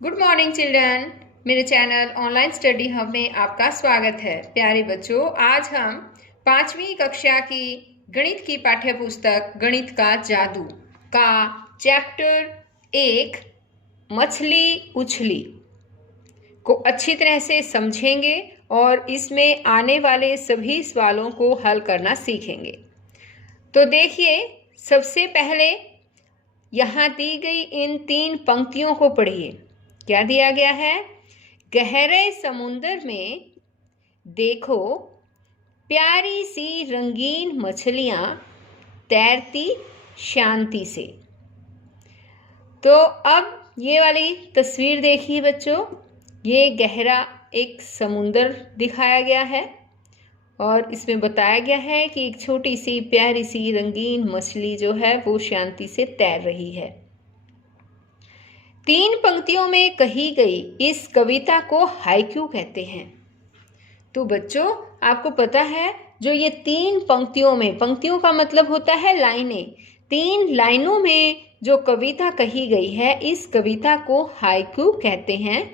Good morning children. मेरे channel online study hub में आपका स्वागत है। प्यारे बच्चों, आज हम 5वीं कक्षा की गणित की पाठ्य पुस्तक गणित का जादू का चैप्टर 1 मछली उछली को अच्छी तरह से समझेंगे और इसमें आने वाले सभी सवालों को हल करना सीखेंगे। तो देखिए, सबसे पहले यहाँ दी गई इन 3 पंक्तियों को पढ़िए। क्या दिया गया है? गहरे समुद्र में देखो प्यारी सी रंगीन मछलियां तैरती शांति से। तो अब ये वाली तस्वीर देखिए बच्चों, ये गहरा एक समुद्र दिखाया गया है और इसमें बताया गया है कि एक छोटी सी प्यारी सी रंगीन मछली जो है वो शांति से तैर रही है। 3 पंक्तियों में कही गई इस कविता को हाइकू कहते हैं। तो बच्चों, आपको पता है जो ये 3 पंक्तियों में, पंक्तियों का मतलब होता है लाइनें, 3 लाइनों में जो कविता कही गई है इस कविता को हाइकू कहते हैं।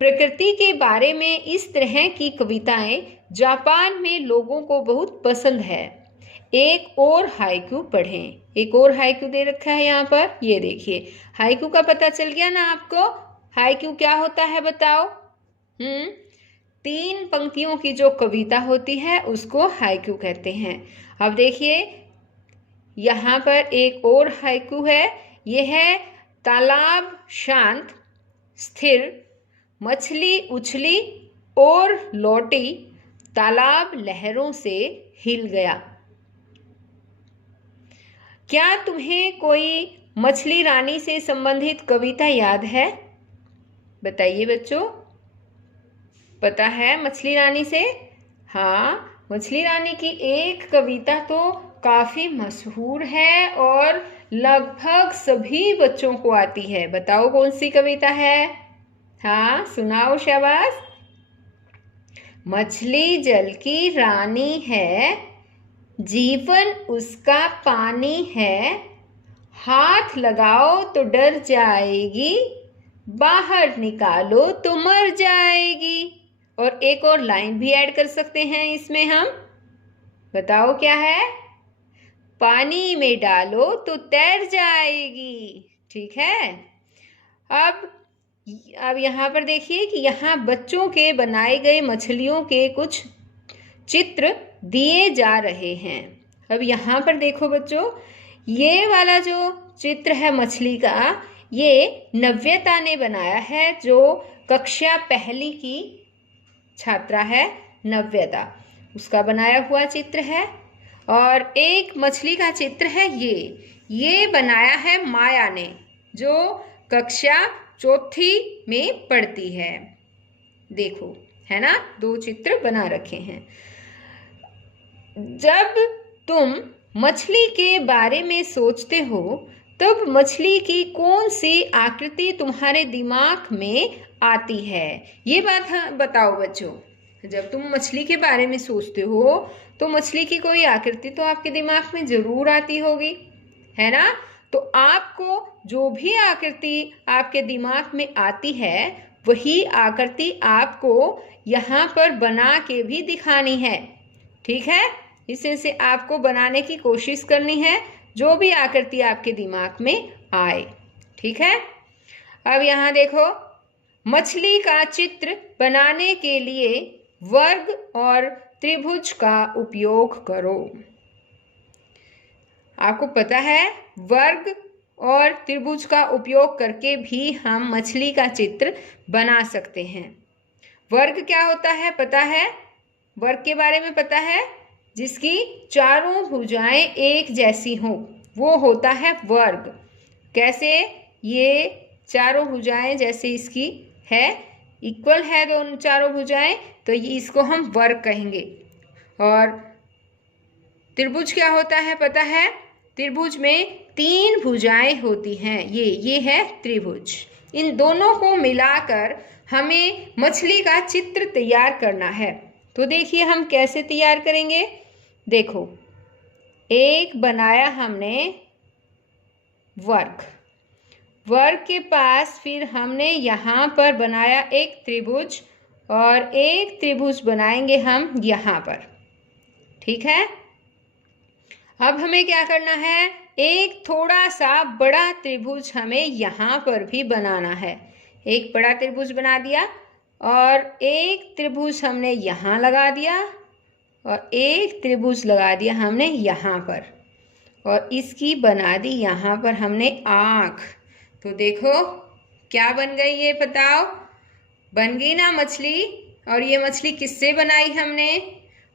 प्रकृति के बारे में इस तरह की कविताएं जापान में लोगों को बहुत पसंद है। एक और हाइकू पढ़ें। एक और हाइकू दे रखा है यहाँ पर, ये देखिए। हाइकू का पता चल गया ना आपको? हाइकू क्या होता है बताओ? 3 पंक्तियों की जो कविता होती है उसको हाइकू कहते हैं। अब देखिए, यहाँ पर एक और हाइकू है। यह है तालाब शांत स्थिर, मछली उछली और लौटी, तालाब लहरों से हिल गया। क्या तुम्हें कोई मछली रानी से संबंधित कविता याद है? बताइए बच्चों, पता है मछली रानी से? हाँ, मछली रानी की एक कविता तो काफी मशहूर है और लगभग सभी बच्चों को आती है। बताओ कौन सी कविता है? हाँ, सुनाओ, शाबाश। मछली जल की रानी है, जीवन उसका पानी है, हाथ लगाओ तो डर जाएगी, बाहर निकालो तो मर जाएगी। और एक और लाइन भी ऐड कर सकते हैं इसमें हम। बताओ क्या है? पानी में डालो तो तैर जाएगी। ठीक है। अब यहाँ पर देखिए कि यहाँ बच्चों के बनाए गए मछलियों के कुछ चित्र दिए जा रहे हैं। अब यहाँ पर देखो बच्चों, ये वाला जो चित्र है मछली का, ये नव्यता ने बनाया है, जो कक्षा पहली की छात्रा है नव्यता, उसका बनाया हुआ चित्र है। और एक मछली का चित्र है ये बनाया है माया ने, जो कक्षा चौथी में पढ़ती है। देखो, है ना, 2 चित्र बना रखे हैं। जब तुम मछली के बारे में सोचते हो तब मछली की कौन सी आकृति तुम्हारे दिमाग में आती है? ये बात बताओ बच्चों। जब तुम मछली के बारे में सोचते हो तो मछली की कोई आकृति तो आपके दिमाग में जरूर आती होगी, है ना? तो आपको जो भी आकृति आपके दिमाग में आती है वही आकृति आपको यहाँ पर बना के भी दिखानी है। ठीक है, इसे से आपको बनाने की कोशिश करनी है जो भी आकृति आपके दिमाग में आए। ठीक है। अब यहाँ देखो, मछली का चित्र बनाने के लिए वर्ग और त्रिभुज का उपयोग करो। आपको पता है वर्ग और त्रिभुज का उपयोग करके भी हम मछली का चित्र बना सकते हैं। वर्ग क्या होता है पता है? वर्ग के बारे में पता है? जिसकी चारों भुजाएं एक जैसी हो वो होता है वर्ग। कैसे? ये चारों भुजाएं जैसे इसकी है, इक्वल है दोनों चारों भुजाएं, तो ये इसको हम वर्ग कहेंगे। और त्रिभुज क्या होता है पता है? त्रिभुज में 3 भुजाएं होती हैं। ये है त्रिभुज। इन दोनों को मिलाकर हमें मछली का चित्र तैयार करना है। तो देखिए हम कैसे तैयार करेंगे। देखो, एक बनाया हमने वर्ग। वर्ग के पास फिर हमने यहाँ पर बनाया एक त्रिभुज और एक त्रिभुज बनाएंगे हम यहाँ पर। ठीक है, अब हमें क्या करना है, एक थोड़ा सा बड़ा त्रिभुज हमें यहाँ पर भी बनाना है। एक बड़ा त्रिभुज बना दिया और एक त्रिभुज हमने यहाँ लगा दिया और एक त्रिभुज लगा दिया हमने यहाँ पर और इसकी बना दी यहाँ पर हमने आँख। तो देखो क्या बन गई ये बताओ, बन गई ना मछली। और ये मछली किससे बनाई हमने,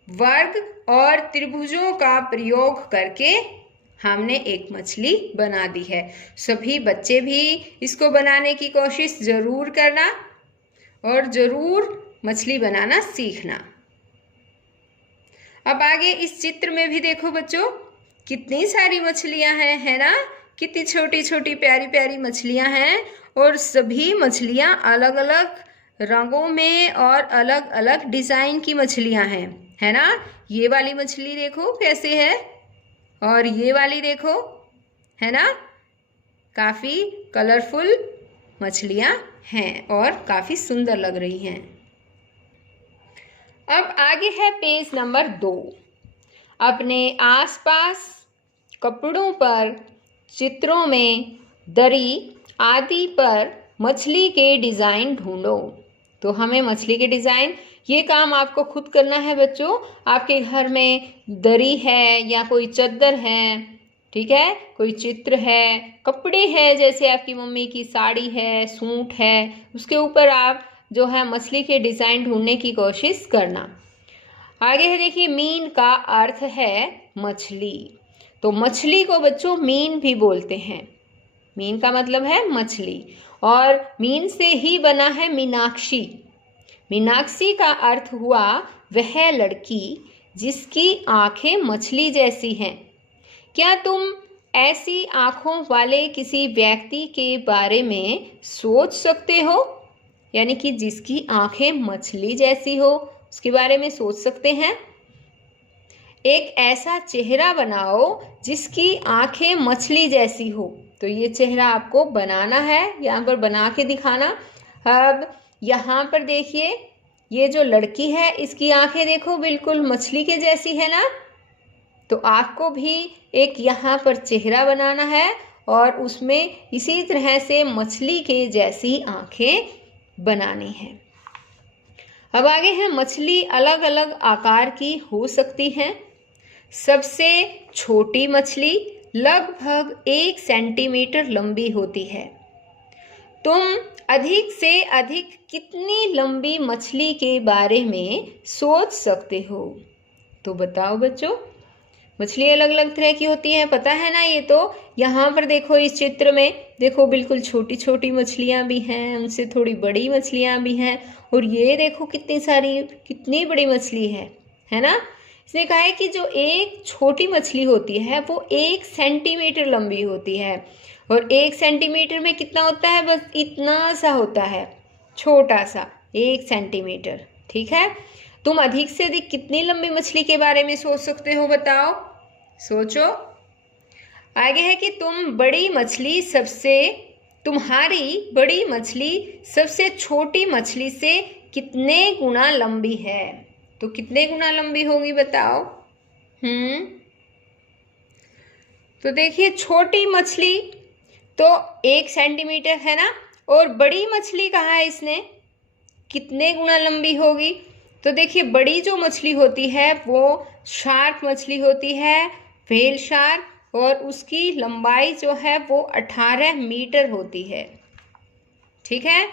वर्ग और त्रिभुजों का प्रयोग करके हमने एक मछली बना दी है। सभी बच्चे भी इसको बनाने की कोशिश ज़रूर करना और ज़रूर मछली बनाना सीखना। अब आगे इस चित्र में भी देखो बच्चों, कितनी सारी मछलियां हैं, है ना। कितनी छोटी छोटी प्यारी प्यारी मछलियां हैं और सभी मछलियां अलग अलग रंगों में और अलग अलग डिज़ाइन की मछलियां हैं, है ना। ये वाली मछली देखो कैसे है और ये वाली देखो, है ना। काफ़ी कलरफुल मछलियां हैं और काफ़ी सुंदर लग रही हैं। अब आगे है पेज नंबर 2। अपने आसपास कपड़ों पर, चित्रों में, दरी आदि पर मछली के डिज़ाइन ढूंढो। तो हमें मछली के डिज़ाइन, ये काम आपको खुद करना है बच्चों। आपके घर में दरी है या कोई चादर है, ठीक है, कोई चित्र है, कपड़े हैं, जैसे आपकी मम्मी की साड़ी है, सूट है, उसके ऊपर आप जो है मछली के डिज़ाइन ढूंढने की कोशिश करना। आगे है देखिए, मीन का अर्थ है मछली। तो मछली को बच्चों मीन भी बोलते हैं। मीन का मतलब है मछली और मीन से ही बना है मीनाक्षी। मीनाक्षी का अर्थ हुआ वह लड़की जिसकी आंखें मछली जैसी हैं। क्या तुम ऐसी आंखों वाले किसी व्यक्ति के बारे में सोच सकते हो, यानी कि जिसकी आंखें मछली जैसी हो, उसके बारे में सोच सकते हैं। एक ऐसा चेहरा बनाओ जिसकी आंखें मछली जैसी हो। तो ये चेहरा आपको बनाना है, यहाँ पर बना के दिखाना। अब यहाँ पर देखिए, ये जो लड़की है इसकी आंखें देखो बिल्कुल मछली के जैसी है ना। तो आपको भी एक यहाँ पर चेहरा बनाना है और उसमें इसी तरह से मछली के जैसी आंखें बनानी है। अब आगे है, मछली अलग अलग आकार की हो सकती है। सबसे छोटी मछली लगभग 1 सेंटीमीटर लंबी होती है। तुम अधिक से अधिक कितनी लंबी मछली के बारे में सोच सकते हो। तो बताओ बच्चों, मछली अलग अलग तरह की होती है, पता है ना। ये तो यहाँ पर देखो, इस चित्र में देखो बिल्कुल छोटी छोटी मछलियाँ भी हैं, उनसे थोड़ी बड़ी मछलियाँ भी हैं और ये देखो कितनी सारी, कितनी बड़ी मछली है ना। इसने कहा है कि जो एक छोटी मछली होती है वो 1 सेंटीमीटर लंबी होती है और 1 सेंटीमीटर में कितना होता है, बस इतना सा होता है, छोटा सा 1 सेंटीमीटर। ठीक है, तुम अधिक से अधिक कितनी लंबी मछली के बारे में सोच सकते हो, बताओ, सोचो। आगे है कि तुम्हारी बड़ी मछली सबसे छोटी मछली से कितने गुना लंबी है। तो कितने गुना लंबी होगी बताओ। तो देखिए, छोटी मछली तो 1 सेंटीमीटर है ना, और बड़ी मछली कहा है इसने कितने गुना लंबी होगी। तो देखिए, बड़ी जो मछली होती है वो शार्क मछली होती है, व्हेल शार्क, और उसकी लंबाई जो है वो 18 मीटर होती है। ठीक है,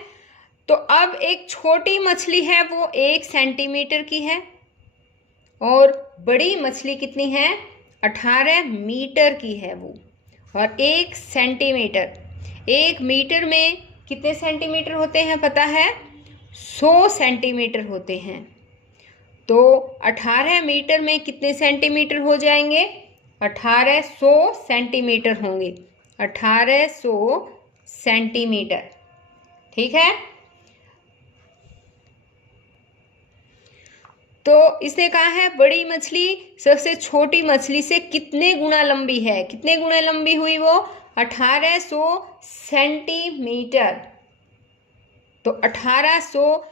तो अब एक छोटी मछली है वो 1 सेंटीमीटर की है और बड़ी मछली कितनी है, 18 मीटर की है वो। और 1 सेंटीमीटर, 1 मीटर में कितने सेंटीमीटर होते हैं पता है, 100 सेंटीमीटर होते हैं। तो 18 मीटर में कितने सेंटीमीटर हो जाएंगे, 1800 सेंटीमीटर होंगे, 1800 सेंटीमीटर। ठीक है, तो इसने कहा है बड़ी मछली सबसे छोटी मछली से कितने गुना लंबी है। कितने गुना लंबी हुई वो, 1800 सेंटीमीटर। तो 1800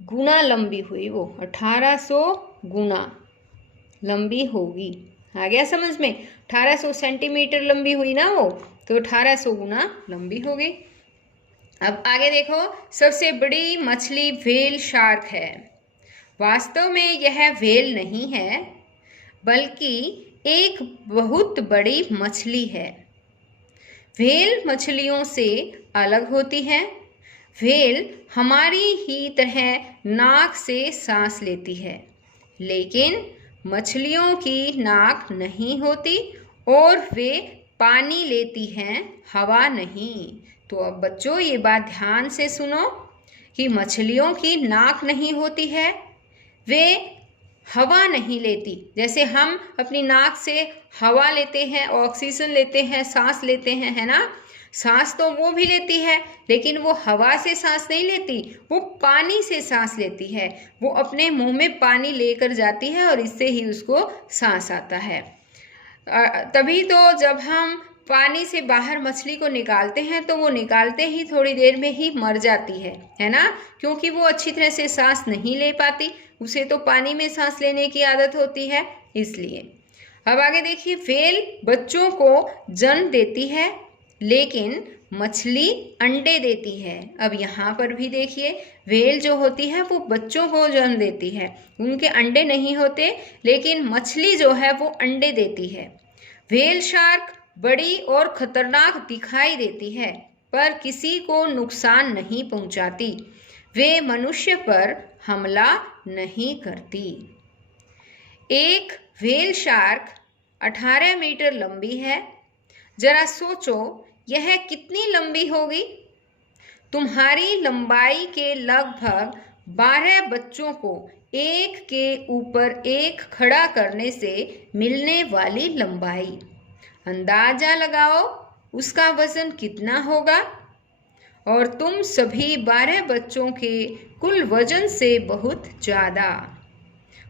गुना लंबी हुई, वो 1800 गुना लंबी होगी। आ गया समझ में? 1800 सेंटीमीटर लंबी हुई ना वो, तो 1800 गुना लंबी होगी। अब आगे देखो, सबसे बड़ी मछली व्हेल शार्क है। वास्तव में यह व्हेल नहीं है, बल्कि एक बहुत बड़ी मछली है। व्हेल मछलियों से अलग होती है। व्हेल हमारी ही तरह नाक से सांस लेती है, लेकिन मछलियों की नाक नहीं होती और वे पानी लेती हैं, हवा नहीं। तो अब बच्चों ये बात ध्यान से सुनो कि मछलियों की नाक नहीं होती है, वे हवा नहीं लेती। जैसे हम अपनी नाक से हवा लेते हैं, ऑक्सीजन लेते हैं, सांस लेते हैं, है ना? सांस तो वो भी लेती है, लेकिन वो हवा से सांस नहीं लेती, वो पानी से सांस लेती है। वो अपने मुंह में पानी लेकर जाती है और इससे ही उसको सांस आता है। तभी तो जब हम पानी से बाहर मछली को निकालते हैं तो वो निकालते ही थोड़ी देर में ही मर जाती है ना? क्योंकि वो अच्छी तरह से सांस नहीं ले पाती, उसे तो पानी में सांस लेने की आदत होती है, इसलिए। अब आगे देखिए, व्हेल बच्चों को जन्म देती है, लेकिन मछली अंडे देती है। अब यहाँ पर भी देखिए, व्हेल जो होती है वो बच्चों को जन्म देती है, उनके अंडे नहीं होते, लेकिन मछली जो है वो अंडे देती है। व्हेल शार्क बड़ी और खतरनाक दिखाई देती है, पर किसी को नुकसान नहीं पहुंचाती। वे मनुष्य पर हमला नहीं करती। एक व्हेल शार्क 18 मीटर लंबी है। जरा सोचो, यह कितनी लंबी होगी? तुम्हारी लंबाई के लगभग 12 बच्चों को एक के ऊपर एक खड़ा करने से मिलने वाली लंबाई। अंदाजा लगाओ उसका वजन कितना होगा? और तुम सभी 12 बच्चों के कुल वजन से बहुत ज़्यादा।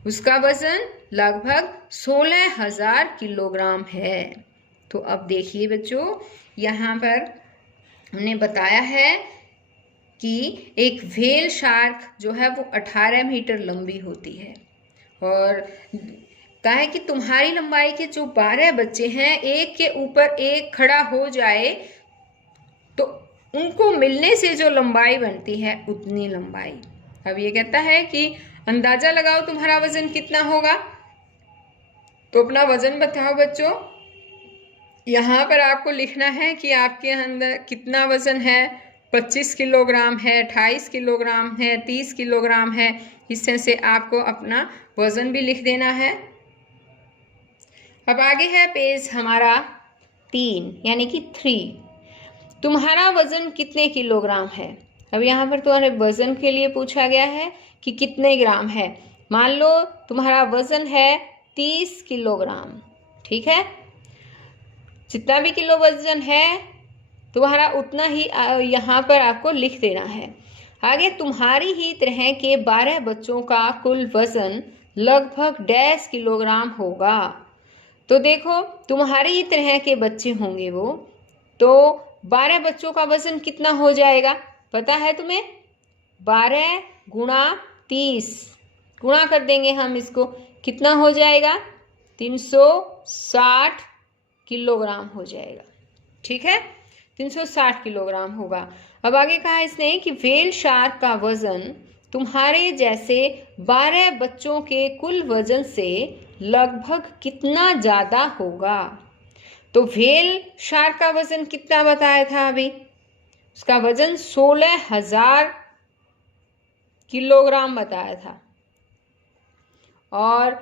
उसका वजन लगभग 16,000 किलोग्राम है। तो अब देखिए बच्चों, यहाँ पर हमने बताया है कि एक व्हेल शार्क जो है वो 18 मीटर लंबी होती है, और कहा है कि तुम्हारी लंबाई के जो 12 बच्चे हैं, एक के ऊपर एक खड़ा हो जाए तो उनको मिलने से जो लंबाई बनती है उतनी लंबाई। अब ये कहता है कि अंदाजा लगाओ तुम्हारा वजन कितना होगा। तो अपना वजन बताओ बच्चों। यहाँ पर आपको लिखना है कि आपके अंदर कितना वजन है। 25 किलोग्राम है, 28 किलोग्राम है, 30 किलोग्राम है। इस तरह से आपको अपना वजन भी लिख देना है। अब आगे है पेज हमारा 3 यानी कि 3। तुम्हारा वजन कितने किलोग्राम है? अब यहाँ पर तुम्हारे वजन के लिए पूछा गया है कि कितने ग्राम है। मान लो तुम्हारा वजन है 30 किलोग्राम, ठीक है? जितना भी किलो वजन है तुम्हारा उतना ही यहाँ पर आपको लिख देना है। आगे तुम्हारी ही तरह के 12 बच्चों का कुल वजन लगभग 10 किलोग्राम होगा। तो देखो, तुम्हारी ही तरह के बच्चे होंगे वो, तो 12 बच्चों का वजन कितना हो जाएगा पता है तुम्हें? 12 गुणा 30 गुणा कर देंगे हम इसको, कितना हो जाएगा? 360 किलोग्राम हो जाएगा, ठीक है? 360 किलोग्राम होगा। अब आगे कहा इसने कि व्हेल शार्क का वजन तुम्हारे जैसे 12 बच्चों के कुल वजन से लगभग कितना ज़्यादा होगा। तो व्हेल शार्क का वजन कितना बताया था अभी? उसका वजन 16,000 किलोग्राम बताया था। और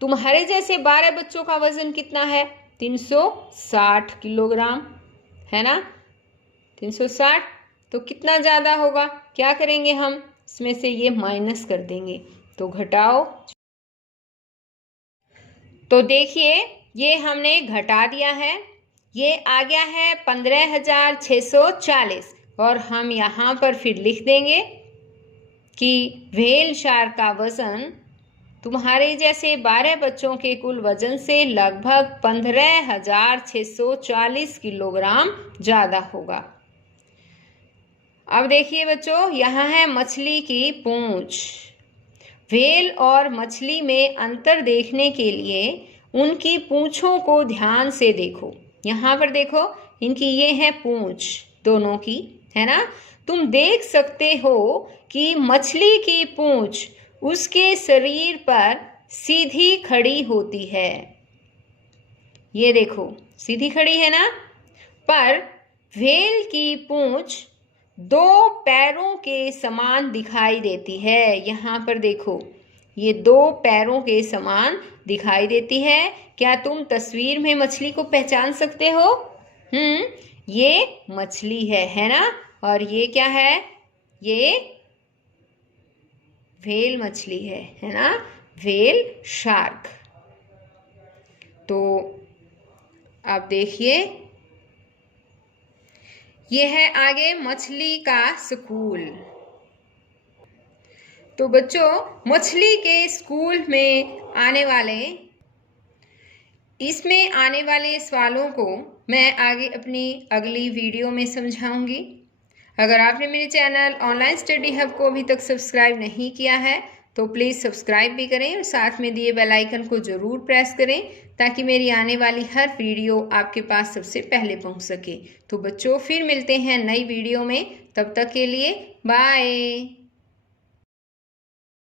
तुम्हारे जैसे 12 बच्चों का वजन कितना है? 360 किलोग्राम, है ना? 360। तो कितना ज़्यादा होगा? क्या करेंगे हम? इसमें से ये माइनस कर देंगे, तो घटाओ। तो देखिए, ये हमने घटा दिया है, ये आ गया है 15,640। और हम यहाँ पर फिर लिख देंगे कि व्हेल शार्क का वजन तुम्हारे जैसे 12 बच्चों के कुल वजन से लगभग 15,640 किलोग्राम ज़्यादा होगा। अब देखिए बच्चों, यहाँ है मछली की पूंछ। व्हेल और मछली में अंतर देखने के लिए उनकी पूंछों को ध्यान से देखो। यहाँ पर देखो, इनकी ये है पूंछ दोनों की, है ना। तुम देख सकते हो कि मछली की पूंछ उसके शरीर पर सीधी खड़ी होती है। ये देखो, सीधी खड़ी है ना। पर व्हेल की पूंछ 2 पैरों के समान दिखाई देती है। यहाँ पर देखो, ये 2 पैरों के समान दिखाई देती है। क्या तुम तस्वीर में मछली को पहचान सकते हो? ये मछली है ना। और ये क्या है? ये व्हेल मछली है ना, व्हेल शार्क। तो अब देखिए, ये है आगे मछली का स्कूल। तो बच्चों, मछली के स्कूल में इसमें आने वाले सवालों को मैं आगे अपनी अगली वीडियो में समझाऊंगी। अगर आपने मेरे चैनल ऑनलाइन स्टडी हब को अभी तक सब्सक्राइब नहीं किया है तो प्लीज़ सब्सक्राइब भी करें और साथ में दिए बेल आइकन को ज़रूर प्रेस करें ताकि मेरी आने वाली हर वीडियो आपके पास सबसे पहले पहुंच सके। तो बच्चों, फिर मिलते हैं नई वीडियो में। तब तक के लिए बाय।